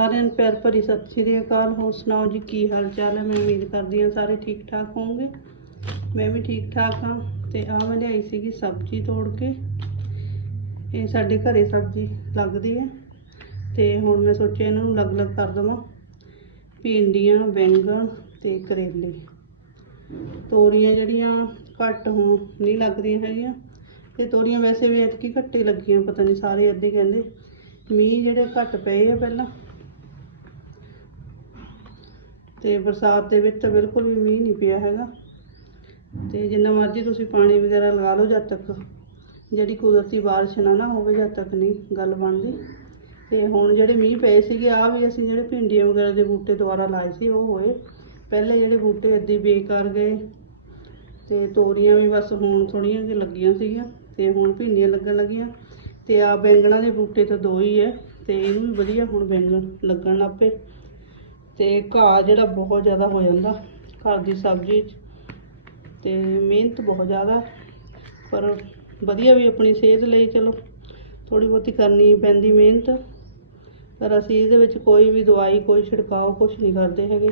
ਸਾਰਿਆਂ ਨੂੰ ਪਿਆਰ ਭਰੀ ਸਤਿ ਸ਼੍ਰੀ ਅਕਾਲ। ਹੋਰ ਸੁਣਾਓ ਜੀ, ਕੀ ਹਾਲ ਚਾਲ ਹੈ? ਮੈਂ ਉਮੀਦ ਕਰਦੀ ਹਾਂ ਸਾਰੇ ਠੀਕ ਠਾਕ ਹੋਵੋਗੇ। ਮੈਂ ਵੀ ਠੀਕ ਠਾਕ ਹਾਂ ਤੇ ਆ ਮੈਂ ਲਿਆਈ ਸੀਗੀ ਸਬਜ਼ੀ ਤੋੜ ਕੇ। ਇਹ ਸਾਡੇ ਘਰੇ ਸਬਜ਼ੀ ਲੱਗਦੀ ਹੈ ਤੇ ਹੁਣ ਮੈਂ ਸੋਚਿਆ ਇਹਨਾਂ ਨੂੰ ਅਲੱਗ-ਅਲੱਗ ਕਰ ਦਵਾਂ। ਭਿੰਡੀਆਂ, ਬੈਂਗਣ ਤੇ ਕਰੇਲੇ। ਤੋਰੀਆਂ ਜਿਹੜੀਆਂ ਘੱਟ ਹੋਣ ਨਹੀਂ ਲੱਗਦੀਆਂ ਹੈਗੀਆਂ। ਤੇ ਤੋਰੀਆਂ ਵੈਸੇ ਵੀ ਐਤਕੀ ਘੱਟੇ ਲੱਗੀਆਂ, ਪਤਾ ਨਹੀਂ ਸਾਰੇ ਅੱਧੇ ਕਹਿੰਦੇ। ਮੀਂਹ ਜਿਹੜੇ ਘੱਟ ਪਏ ਆ ਪਹਿਲਾਂ। ਤੇ ਬਰਸਾਤ ਦੇ ਵਿੱਚ ਤਾਂ ਬਿਲਕੁਲ ਵੀ ਮੀਂਹ ਨਹੀਂ ਪਿਆ ਹੈਗਾ। ਤੇ ਜਿੰਨਾ ਮਰਜ਼ੀ ਤੁਸੀਂ ਪਾਣੀ ਵਗੈਰਾ ਲਗਾ ਲਓ ਜਦ ਤੱਕ, ਜਿਹੜੀ ਕੁਦਰਤੀ ਬਾਰਿਸ਼ ਨਾ ਨਾ ਹੋਵੇ ਜਦ ਤੱਕ ਨਹੀਂ ਗੱਲ ਬਣਦੀ। ਤੇ ਹੁਣ ਜਿਹੜੇ ਮੀਂਹ ਪਏ ਸੀਗੇ ਆ ਵੀ ਅਸੀਂ ਜਿਹੜੇ ਭਿੰਡੀਆਂ ਵਗੈਰਾ ਦੇ ਬੂਟੇ ਦੁਬਾਰਾ ਲਾਏ ਸੀ, ਉਹ ਹੋਏ। ਪਹਿਲੇ ਜਿਹੜੇ ਬੂਟੇ ਏਦਾਂ ਬੇਕਾਰ ਗਏ। ਤੇ ਤੋਰੀਆਂ ਵੀ ਬਸ ਹੁਣ ਥੋੜੀਆਂ ਜਿਹੀ ਲੱਗੀਆਂ ਸੀਗੀਆਂ, ਤੇ ਹੁਣ ਭਿੰਡੀਆਂ ਲੱਗਣ ਲੱਗੀਆਂ। ਤੇ ਆ ਬੈਂਗਣਾਂ ਦੇ ਬੂਟੇ ਤਾਂ ਦੋ ਹੀ ਹੈ, ਤੇ ਇਹਨੂੰ ਵੀ ਵਧੀਆ ਹੁਣ ਬੈਂਗਣ ਲੱਗਣ ਲੱਗ ਪਏ। ਤੇ ਘਾਹ ਜਿਹੜਾ ਬਹੁਤ ਜ਼ਿਆਦਾ ਹੋ ਜਾਂਦਾ ਘਰ ਦੀ ਸਬਜ਼ੀ 'ਚ। ਤੇ ਮਿਹਨਤ ਬਹੁਤ ਜ਼ਿਆਦਾ। ਪਰ ਵਧੀਆ ਵੀ ਆਪਣੀ ਸਿਹਤ ਲਈ ਚਲੋ ਥੋੜੀ ਬਹੁਤੀ ਕਰਨੀ ਪੈਂਦੀ ਮਿਹਨਤ। ਪਰ ਅਸੀਂ ਇਹਦੇ ਵਿੱਚ ਕੋਈ ਵੀ ਦਵਾਈ, ਕੋਈ ਛਿੜਕਾਓ ਕੁਝ ਨਹੀਂ ਕਰਦੇ ਹੈਗੇ।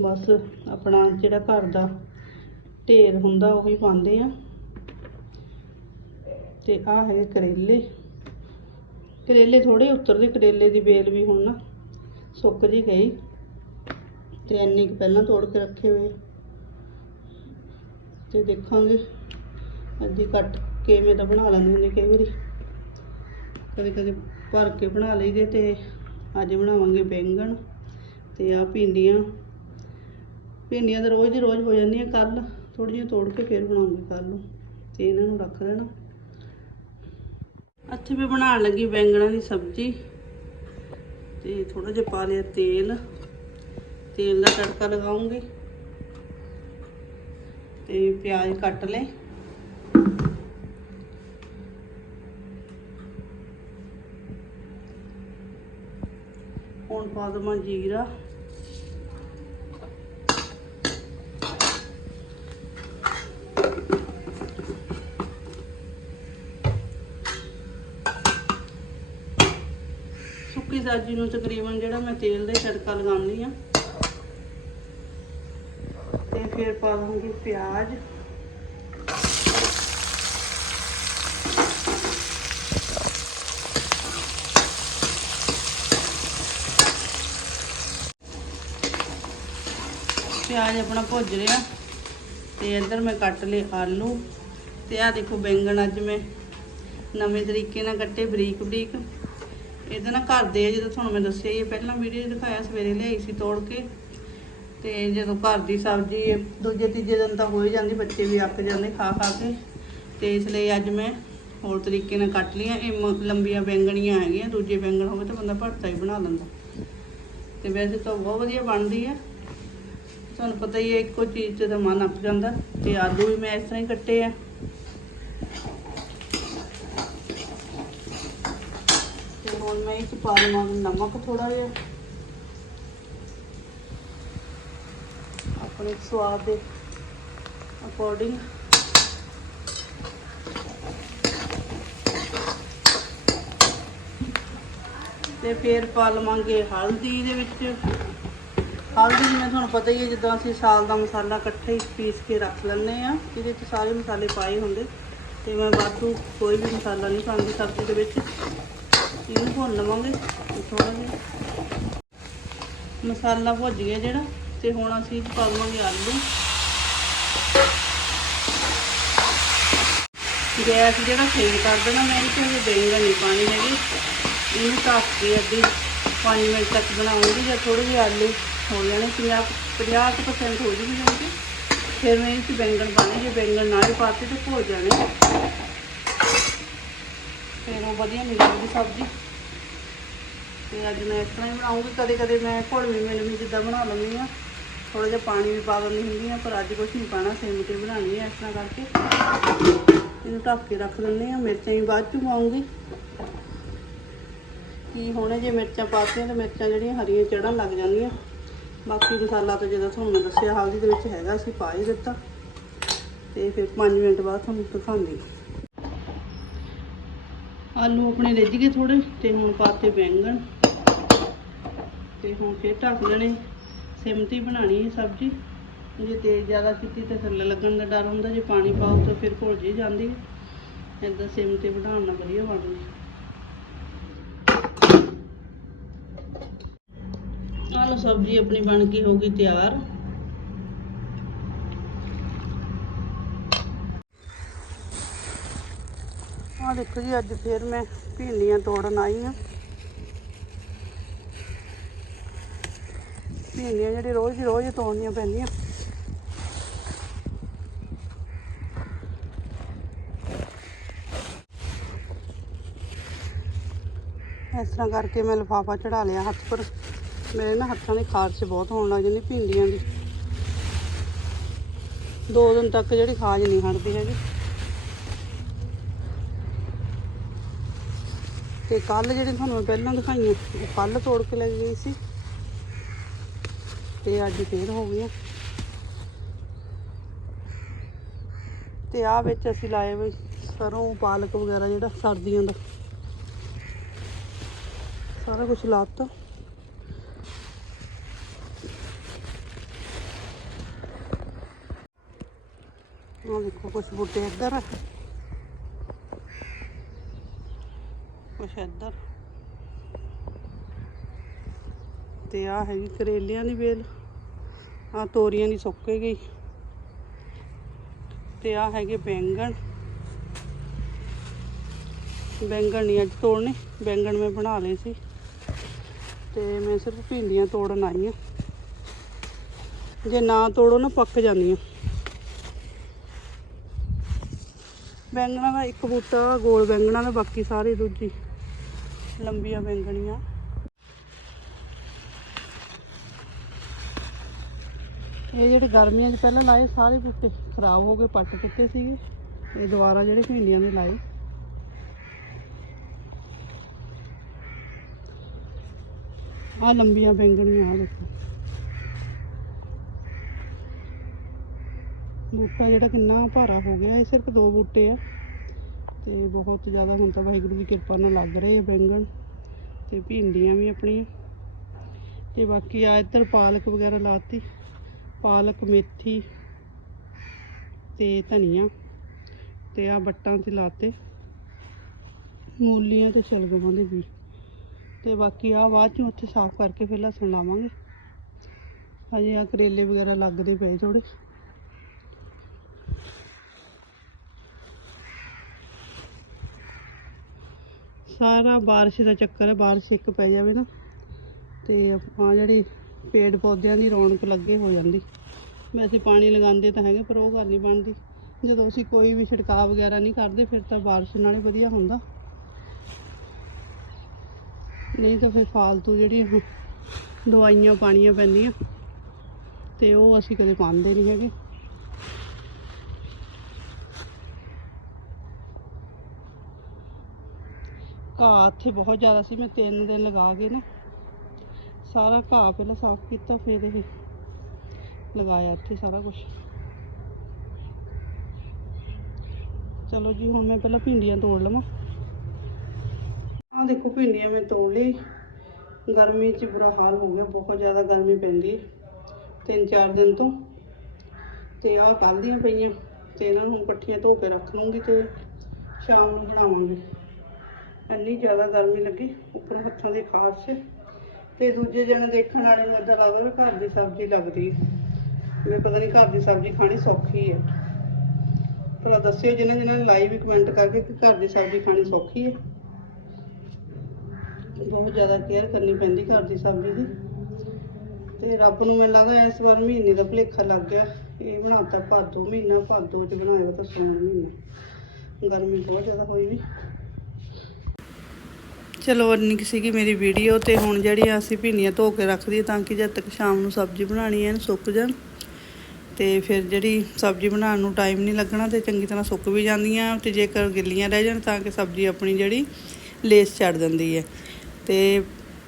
ਬਸ ਆਪਣਾ ਜਿਹੜਾ ਘਰ ਦਾ ਢੇਰ ਹੁੰਦਾ ਉਹੀ ਪਾਉਂਦੇ ਆ ਤੇ ਆਹ ਹੈ ਕਰੇਲੇ। ਕਰੇਲੇ ਥੋੜੇ ਉਤਰਦੇ, ਕਰੇਲੇ ਦੀ ਬੇਲ ਵੀ ਹੁਣ ਨਾ ਸੁੱਕ ਜੀ ਗਈ। ਤੇ ਇੰਨੇ ਕੁ ਪਹਿਲਾਂ ਤੋੜ ਕੇ ਰੱਖੇ ਹੋਏ ਤੇ ਦੇਖਾਂਗੇ ਅੱਜ ਕੱਟ ਕੇ ਮੈਂ ਤਾਂ ਬਣਾ ਲੈਂਦੇ ਹੁੰਦੇ ਕਈ ਵਾਰੀ। ਕਦੇ ਕਦੇ ਭਰ ਕੇ ਬਣਾ ਲਈਦੇ ਤੇ ਅੱਜ ਬਣਾਵਾਂਗੇ ਬੈਂਗਣ ਤੇ ਆ ਭਿੰਡੀਆਂ। ਭਿੰਡੀਆਂ ਤਾਂ ਰੋਜ਼ ਦੀ ਰੋਜ਼ ਹੋ ਜਾਂਦੀਆਂ ਕੱਲ ਥੋੜ੍ਹੀਆਂ ਤੋੜ ਕੇ ਫਿਰ ਬਣਾਉਂਗੀ ਕੱਲ ਨੂੰ, ਤੇ ਇਹਨਾਂ ਨੂੰ ਰੱਖ ਦੇਣਾ ਇੱਥੇ ਵੀ ਬਣਾਉਣ ਲੱਗੀ ਬੈਂਗਣਾਂ ਦੀ ਸਬਜ਼ੀ ਤੇ ਥੋੜਾ ਜਿਹਾ ਪਾ ਲਿਆ ਤੇਲ। ਤੇਲ ਦਾ ਤੜਕਾ ਲਗਾਉਂਗੀ ਤੇ ਪਿਆਜ਼ ਕੱਟ ਲਏ ਹੁਣ ਪਾ ਦਵਾਂ ਜੀਰਾ। ਸੁੱਕੀ ਸਬਜ਼ੀ ਨੂੰ ਤਕਰੀਬਨ ਜਿਹੜਾ ਮੈਂ ਤੇਲ ਦਾ ਹੀ ਤੜਕਾ ਲਗਾਉਂਦੀ ਆ ਫਿਰ ਪਾ ਲਵਾਂਗੀ ਪਿਆਜ਼। ਪਿਆਜ਼ ਆਪਣਾ ਭੁੱਜ ਰਿਹਾ। ਤੇ ਇੱਧਰ ਮੈਂ ਕੱਟ ਲਏ ਆਲੂ। ਤੇ ਆ ਦੇਖੋ ਬੈਂਗਣ ਅੱਜ ਮੈਂ ਨਵੇਂ ਤਰੀਕੇ ਨਾਲ ਕੱਟੇ ਬਰੀਕ ਬਰੀਕ ਇਹਦਾ ਨਾ ਘਰ ਦੇ ਜਦੋਂ ਤੁਹਾਨੂੰ ਮੈਂ ਦੱਸਿਆ ਹੀ ਪਹਿਲਾਂ ਵੀਡੀਓ ਦਿਖਾਇਆ, ਸਵੇਰੇ ਲਿਆਈ ਸੀ ਤੋੜ ਕੇ। ਤੇ ਜਦੋਂ ਘਰ ਦੀ ਸਬਜ਼ੀ ਦੂਜੇ ਤੀਜੇ ਦਿਨ ਤਾਂ ਹੋ ਹੀ ਜਾਂਦੀ, ਬੱਚੇ ਵੀ ਅੱਕ ਜਾਂਦੇ ਖਾ ਖਾ ਕੇ। ਤੇ ਇਸ ਲਈ ਅੱਜ ਮੈਂ ਹੋਰ ਤਰੀਕੇ ਨਾਲ ਕੱਟ ਲਈਆਂ। ਇਹ ਮ- ਲੰਬੀਆਂ ਬੈਂਗਣੀਆਂ ਹੈਗੀਆਂ, ਦੂਜੇ ਬੈਂਗਣ ਹੋਵੇ ਤਾਂ ਬੰਦਾ ਭਰਤਾ ਹੀ ਬਣਾ ਲੈਂਦਾ। ਤੇ ਵੈਸੇ ਤਾਂ ਬਹੁਤ ਵਧੀਆ ਬਣਦੀ ਹੈ ਤੁਹਾਨੂੰ ਪਤਾ ਹੀ ਹੈ, ਇੱਕੋ ਚੀਜ਼ 'ਚ ਤਾਂ ਮਨ ਅੱਕ ਜਾਂਦਾ ਤੇ ਆਲੂ ਵੀ ਮੈਂ ਇਸ ਤਰ੍ਹਾਂ ਹੀ ਕੱਟੇ ਆ। ਤੇ ਹੁਣ ਮੈਂ ਇਹ 'ਚ ਪਾ ਲਵਾਂ ਨਮਕ ਥੋੜਾ ਜਿਹਾ। ਆਪਣੇ ਸਵਾਦ ਦੇ ਅਕੋਰਡਿੰਗ ਤੇ ਫਿਰ ਪਾ ਲਵਾਂਗੇ ਹਲਦੀ ਦੇ ਵਿੱਚ। ਹਲਦੀ ਜਿਵੇਂ ਤੁਹਾਨੂੰ ਪਤਾ ਹੀ ਹੈ, ਜਿੱਦਾਂ ਅਸੀਂ ਸਾਲ ਦਾ ਮਸਾਲਾ ਇਕੱਠੇ ਹੀ ਪੀਸ ਕੇ ਰੱਖ ਲੈਂਦੇ ਆ ਇਹਦੇ 'ਚ ਸਾਰੇ ਮਸਾਲੇ ਪਾਏ ਹੁੰਦੇ। ਤੇ ਮੈਂ ਵਾਧੂ ਕੋਈ ਵੀ ਮਸਾਲਾ ਨਹੀਂ ਪਾਉਂਦੀ ਸਬਜ਼ੀ ਦੇ ਵਿੱਚ। ਇਹਨੂੰ ਭੁੰਨ ਲਵਾਂਗੇ ਥੋੜਾ ਜਿਹਾ। ਮਸਾਲਾ ਭੁੱਜ ਗਿਆ ਜਿਹੜਾ। ਤੇ ਹੁਣ ਅਸੀਂ ਇਹ ਪਾ ਲਵਾਂਗੇ ਆਲੂ। ਗੈਸ ਜਿਹੜਾ ਸੇਕ ਕਰ ਦੇਣਾ, ਮੈਂ ਇਹ 'ਚ ਹਜੇ ਬੈਂਗਣ ਨਹੀਂ ਪਾਣੀ ਹੈਗੀ। ਇਹਨੂੰ ਢੱਕ ਕੇ ਅੱਧੀ 5 ਮਿੰਟ ਤੱਕ ਬਣਾਉਂਗੀ, ਜਾਂ ਥੋੜੇ ਜਿਹੇ ਆਲੂ ਹੋ ਜਾਣੇ 50 50% ਹੋ ਜੂਗੀ ਜਾਣੀ ਫਿਰ ਮੈਂ ਇਹ ਬੈਂਗਣ ਪਾਣੇ ਜੇ ਬੈਂਗਣ ਨਾਲ ਹੀ ਪਾਤੇ ਤਾਂ ਭੁੱਲ ਜਾਣੇ। ਫਿਰ ਉਹ ਵਧੀਆ ਮਿਲ ਲੱਗਦੀ ਸਬਜ਼ੀ। ਤੇ ਅੱਜ ਮੈਂ ਇਸ ਤਰ੍ਹਾਂ ਹੀ ਬਣਾਉਂਗੀ। ਕਦੇ ਕਦੇ ਮੈਂ ਘੋੜਵੀਂ ਮਿਲਵੀਂ ਜਿੱਦਾਂ ਬਣਾ ਲੈਂਦੀ ਆ ਥੋੜਾ ਜਿਹਾ ਪਾਣੀ ਵੀ ਪਾ ਦਿੰਦੀ ਹੁੰਦੀ ਆ ਪਰ ਅੱਜ ਕੁਝ ਨਹੀਂ ਪਾਣਾ ਸਿਮ ਤੇ ਬਣਾਉਣੀ ਆ ਇਸ ਤਰ੍ਹਾਂ ਕਰਕੇ। ਇਹਨੂੰ ਢੱਕ ਕੇ ਰੱਖ ਦਿੰਦੇ ਆ ਮਿਰਚਾਂ ਵੀ ਬਾਅਦ ਚ ਪਾਉਂਗੀ। ਕੀ ਹੋਣੇ, ਜੇ ਮਿਰਚਾਂ ਪਾਤੀਆਂ ਤਾਂ ਮਿਰਚਾਂ ਜਿਹੜੀਆਂ ਹਰੀਆਂ ਚੜਨ ਲੱਗ ਜਾਂਦੀਆਂ। ਬਾਕੀ ਮਸਾਲਾ ਤਾਂ ਜਦੋਂ ਤੁਹਾਨੂੰ ਮੈਂ ਦੱਸਿਆ, ਹਲਦੀ ਦੇ ਵਿੱਚ ਹੈਗਾ ਸੀ ਪਾ ਹੀ ਦਿੱਤਾ। ਤੇ ਫਿਰ 5 ਮਿੰਟ ਬਾਅਦ ਤੁਹਾਨੂੰ ਦਿਖਾਉਂਦੀ ਆਲੂ ਆਪਣੇ ਰਿੱਝ ਗਏ ਥੋੜੇ ਤੇ ਹੁਣ ਪਾਤੇ ਬੈਂਗਣ। ਤੇ ਹੁਣ ਫੇਰ ਢੱਕ ਲੈਣੇ ਸਿਮ ਤੇ ਬਣਾਣੀ ਹੈ ਸਬਜ਼ੀ। ਜੇ ਤੇਜ਼ ਜ਼ਿਆਦਾ ਕੀਤੀ ਤਾਂ ਥੱਲੇ ਲੱਗਣ ਦਾ ਡਰ ਹੁੰਦਾ, ਜੇ ਪਾਣੀ ਪਾਓ ਤਾਂ ਫਿਰ ਘੁਲ ਜੀ ਜਾਂਦੀ ਹੈ। ਏਦਾਂ ਸਿਮ ਤੇ ਬਣਾਉਣ ਨਾਲ ਵਧੀਆ ਬਣਦੀ ਆਹ ਸਬਜ਼ੀ ਆਪਣੀ ਬਣ ਕੇ ਹੋ ਗਈ ਤਿਆਰ। ਆ ਦੇਖੋ ਜੀ, ਅੱਜ ਫੇਰ ਮੈਂ ਭਿੰਡੀਆਂ ਤੋੜਨ ਆਈ ਹਾਂ। ਭਿੰਡੀਆਂ ਜਿਹੜੀ ਰੋਜ਼ ਦੀ ਰੋਜ਼ ਤੋੜਨੀਆਂ ਪੈਂਦੀਆਂ। ਇਸ ਤਰ੍ਹਾਂ ਕਰਕੇ ਮੈਂ ਲਿਫਾਫਾ ਚੜਾ ਲਿਆ ਹੱਥ ਪਰ। ਮੇਰੇ ਨਾ ਹੱਥਾਂ ਦੀ ਖਾਰਸ਼ ਬਹੁਤ ਹੋਣ ਲੱਗ ਜਾਂਦੀ ਭਿੰਡੀਆਂ ਦੀ। ਦੋ ਦਿਨ ਤੱਕ ਜਿਹੜੀ ਖਾਜ ਨਹੀਂ ਹਟਦੀ ਹੈਗੀ। ਤੇ ਕੱਲ ਜਿਹੜੇ ਤੁਹਾਨੂੰ ਮੈਂ ਪਹਿਲਾਂ ਦਿਖਾਈਆਂ, ਉਹ ਕੱਲ ਤੋੜ ਕੇ ਲੈ ਗਈ ਸੀ। ਤੇ ਅੱਜ ਫੇਰ ਹੋ ਗਈਆਂ ਤੇ ਆ ਵਿੱਚ ਅਸੀਂ ਲਾਏ ਵੀ ਸਰੋਂ, ਪਾਲਕ ਵਗੈਰਾ ਜਿਹੜਾ ਸਰਦੀਆਂ ਦਾ। ਸਾਰਾ ਕੁਝ ਲਾਤਾ। ਉਹ ਦੇਖੋ ਕੁਝ ਬੂਟੇ ਇੱਧਰ ਆ। ਕੁਛ ਇੱਧਰ। ਤੇ ਆ ਹੈਗੀ ਕਰੇਲਿਆਂ ਦੀ ਵੇਲ। ਆ ਤੋਰੀਆਂ ਦੀ ਸੁੱਕ ਗਈ। ਤੇ ਆ ਹੈਗੇ ਬੈਂਗਣ। ਬੈਂਗਣ ਨਹੀਂ ਅੱਜ ਤੋੜਨੇ, ਬੈਂਗਣ ਮੈਂ ਬਣਾ ਲਏ ਸੀ। ਤੇ ਮੈਂ ਸਿਰਫ ਭਿੰਡੀਆਂ ਤੋੜਨ ਆਈ ਆ। ਜੇ ਨਾ ਤੋੜੋ ਨਾ ਪੱਕ ਜਾਂਦੀਆਂ। ਬੈਂਗਣਾ ਦਾ ਇੱਕ ਬੂਟਾ, ਗੋਲ ਬੈਂਗਣਾ ਦਾ, ਬਾਕੀ ਸਾਰੇ ਦੂਜੀ ਲੰਬੀਆਂ ਬੈਂਗਣੀਆਂ। ਇਹ ਜਿਹੜੇ ਗਰਮੀਆਂ 'ਚ ਪਹਿਲਾਂ ਲਾਏ, ਸਾਰੇ ਬੂਟੇ ਖਰਾਬ ਹੋ ਗਏ, ਪੱਟ ਚੁੱਕੇ ਸੀਗੇ। ਇਹ ਦੁਬਾਰਾ ਜਿਹੜੇ ਭਿੰਡੀਆਂ ਦੇ ਲਾਏ। ਆ ਲੰਬੀਆਂ ਬੈਂਗਣੀਆਂ ਆ ਦੇਖੋ। ਬੂਟਾ ਜਿਹੜਾ ਕਿੰਨਾ ਭਾਰਾ ਹੋ ਗਿਆ, ਇਹ ਸਿਰਫ ਦੋ ਬੂਟੇ ਆ। ਤੇ ਬਹੁਤ ਜ਼ਿਆਦਾ ਹੁਣ ਤਾਂ ਵਾਹਿਗੁਰੂ ਦੀ ਕਿਰਪਾ ਨਾਲ ਲੱਗ ਰਹੇ ਆ ਬੈਂਗਣ ਤੇ ਭਿੰਡੀਆਂ ਵੀ ਆਪਣੀਆਂ। ਤੇ ਬਾਕੀ ਆ ਇੱਧਰ ਪਾਲਕ ਵਗੈਰਾ ਲਾਤੀ। ਪਾਲਕ, ਮੇਥੀ ਤੇ ਧਨੀਆ ਤੇ ਆ ਬੱਟਾਂ ਤੇ ਲਾਤੇ ਮੂਲੀਆਂ ਤੇ ਸ਼ਲਗਮਾਂ ਦੇ ਵੀ ਤੇ ਬਾਕੀ ਆ ਬਾਅਦ ਚੋਂ ਉੱਥੇ ਸਾਫ਼ ਕਰਕੇ ਫਿਰ ਲਸਣ ਲਾਵਾਂਗੇ। ਹਜੇ ਆ ਕਰੇਲੇ ਵਗੈਰਾ ਲੱਗਦੇ ਪਏ ਥੋੜੇ ਸਾਰਾ ਬਾਰਿਸ਼ ਦਾ ਚੱਕਰ ਹੈ, ਬਾਰਿਸ਼ ਇੱਕ ਪੈ ਜਾਵੇ ਨਾ ਤੇ ਆਪਾਂ ਜਿਹੜੀ ਪੇੜ ਪੌਦਿਆਂ ਦੀ ਰੌਣਕ ਲੱਗੇ ਹੋ ਜਾਂਦੀ। ਵੈਸੇ ਪਾਣੀ ਲਗਾਉਂਦੇ ਤਾਂ ਹੈਗੇ, ਪਰ ਉਹ ਗੱਲ ਨਹੀਂ ਬਣਦੀ। ਜਦੋਂ ਅਸੀਂ ਕੋਈ ਵੀ ਛਿੜਕਾਅ ਵਗੈਰਾ ਨਹੀਂ ਕਰਦੇ, ਫਿਰ ਤਾਂ ਬਾਰਿਸ਼ ਨਾਲ ਹੀ ਵਧੀਆ ਹੁੰਦਾ। ਨਹੀਂ ਤਾਂ ਫਿਰ ਫਾਲਤੂ ਜਿਹੜੀਆਂ ਦਵਾਈਆਂ ਪਾਣੀਆਂ ਪੈਂਦੀਆਂ, ਤੇ ਉਹ ਅਸੀਂ ਕਦੇ ਪਾਉਂਦੇ ਨਹੀਂ ਹੈਗੇ। ਘਾਹ ਇੱਥੇ ਬਹੁਤ ਜ਼ਿਆਦਾ ਸੀ, ਮੈਂ ਤਿੰਨ ਦਿਨ ਲਗਾ ਕੇ ਨਾ ਸਾਰਾ ਘਾਹ ਪਹਿਲਾਂ ਸਾਫ਼ ਕੀਤਾ, ਫਿਰ ਇਹ ਲਗਾਇਆ ਇੱਥੇ ਸਾਰਾ ਕੁਝ ਚਲੋ ਜੀ, ਹੁਣ ਮੈਂ ਪਹਿਲਾਂ ਭਿੰਡੀਆਂ ਤੋੜ ਲਵਾਂ। ਆਹ ਦੇਖੋ, ਭਿੰਡੀਆਂ ਮੈਂ ਤੋੜ ਲਈ। ਗਰਮੀ 'ਚ ਬੁਰਾ ਹਾਲ ਹੋ ਗਿਆ, ਬਹੁਤ ਜ਼ਿਆਦਾ ਗਰਮੀ ਪੈਂਦੀ ਤਿੰਨ ਚਾਰ ਦਿਨ ਤੋਂ। ਤੇ ਆਹ ਕੱਲ ਦੀਆਂ ਪਈਆਂ, ਤੇ ਇਹਨਾਂ ਨੂੰ ਹੁਣ ਇਕੱਠੀਆਂ ਧੋ ਕੇ ਰੱਖ ਲੂੰਗੀ ਤੇ ਸ਼ਾਮ ਨੂੰ ਬਣਾਵਾਂਗੇ। ਇੰਨੀ ਜ਼ਿਆਦਾ ਗਰਮੀ ਲੱਗੀ, ਉੱਪਰੋਂ ਹੱਥਾਂ ਦੀ ਖਾਰਸ਼। ਤੇ ਦੂਜੇ ਜਣੇ ਦੇਖਣ ਵਾਲੇ ਨੂੰ ਏਦਾਂ ਲੱਗਦਾ ਵੀ ਘਰ ਦੀ ਸਬਜ਼ੀ ਲੱਗਦੀ। ਹੈ ਪਤਾ ਨਹੀਂ ਘਰ ਦੀ ਸਬਜ਼ੀ ਖਾਣੀ ਸੌਖੀ ਹੈ ਭਲਾ ਦੱਸਿਓ ਜਿਨ੍ਹਾਂ ਜਿਨ੍ਹਾਂ ਨੇ ਲਾਈਵ ਵੀ ਕਮੈਂਟ ਕਰਕੇ ਕਿ ਘਰ ਦੀ ਸਬਜ਼ੀ ਖਾਣੀ ਸੌਖੀ ਹੈ ਬਹੁਤ ਜ਼ਿਆਦਾ ਕੇਅਰ ਕਰਨੀ ਪੈਂਦੀ ਘਰ ਦੀ ਸਬਜ਼ੀ ਦੀ। ਤੇ ਰੱਬ ਨੂੰ ਮੈਨੂੰ ਲੱਗਦਾ ਇਸ ਵਾਰ ਮਹੀਨੇ ਦਾ ਭੁਲੇਖਾ ਲੱਗ ਗਿਆ। ਇਹ ਬਣਾਤਾ ਭਾਦੋ ਮਹੀਨਾ, ਭਾਦੋ ਚ ਬਣਾਇਆ ਤਾਂ ਸੌਣ ਮਹੀਨਾ। ਗਰਮੀ ਬਹੁਤ ਜ਼ਿਆਦਾ ਹੋਈ ਵੀ। ਚਲੋ ਇੰਨੀ ਕੁ ਸੀਗੀ ਮੇਰੀ ਵੀਡੀਓ ਤੇ ਹੁਣ ਜਿਹੜੀਆਂ ਅਸੀਂ ਭਿੰਡੀਆਂ ਧੋ ਕੇ ਰੱਖਦੀ ਤਾਂ ਕਿ ਜਦ ਤੱਕ ਸ਼ਾਮ ਨੂੰ ਸਬਜ਼ੀ ਬਣਾਣੀ ਹੈ ਸੁੱਕ ਜਾਣ। ਤੇ ਫਿਰ ਜਿਹੜੀ ਸਬਜ਼ੀ ਬਣਾਉਣ ਨੂੰ ਟਾਈਮ ਨਹੀਂ ਲੱਗਣਾ ਤੇ ਚੰਗੀ ਤਰ੍ਹਾਂ ਸੁੱਕ ਵੀ ਜਾਂਦੀਆਂ ਤੇ ਜੇਕਰ ਗਿੱਲੀਆਂ ਰਹਿ ਜਾਣ ਤਾਂ ਕਿ ਸਬਜ਼ੀ ਆਪਣੀ ਜਿਹੜੀ ਲੇਸ ਚੜ ਜਾਂਦੀ ਹੈ ਤੇ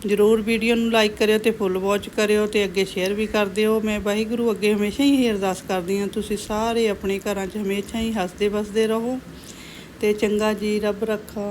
ਜਰੂਰ ਵੀਡੀਓ ਨੂੰ ਲਾਈਕ ਕਰਿਓ ਤੇ ਫੁੱਲ ਵਾਚ ਕਰਿਓ ਤੇ ਅੱਗੇ ਸ਼ੇਅਰ ਵੀ ਕਰ ਦਿਓ। ਮੈਂ ਵਾਹਿਗੁਰੂ ਅੱਗੇ ਹਮੇਸ਼ਾ ਹੀ ਅਰਦਾਸ ਕਰਦੀ ਹਾਂ, ਤੁਸੀਂ ਸਾਰੇ ਆਪਣੇ ਘਰਾਂ 'ਚ ਹਮੇਸ਼ਾ ਹੀ ਹੱਸਦੇ ਵਸਦੇ ਰਹੋ ਤੇ ਚੰਗਾ ਜੀ, ਰੱਬ ਰੱਖਾ।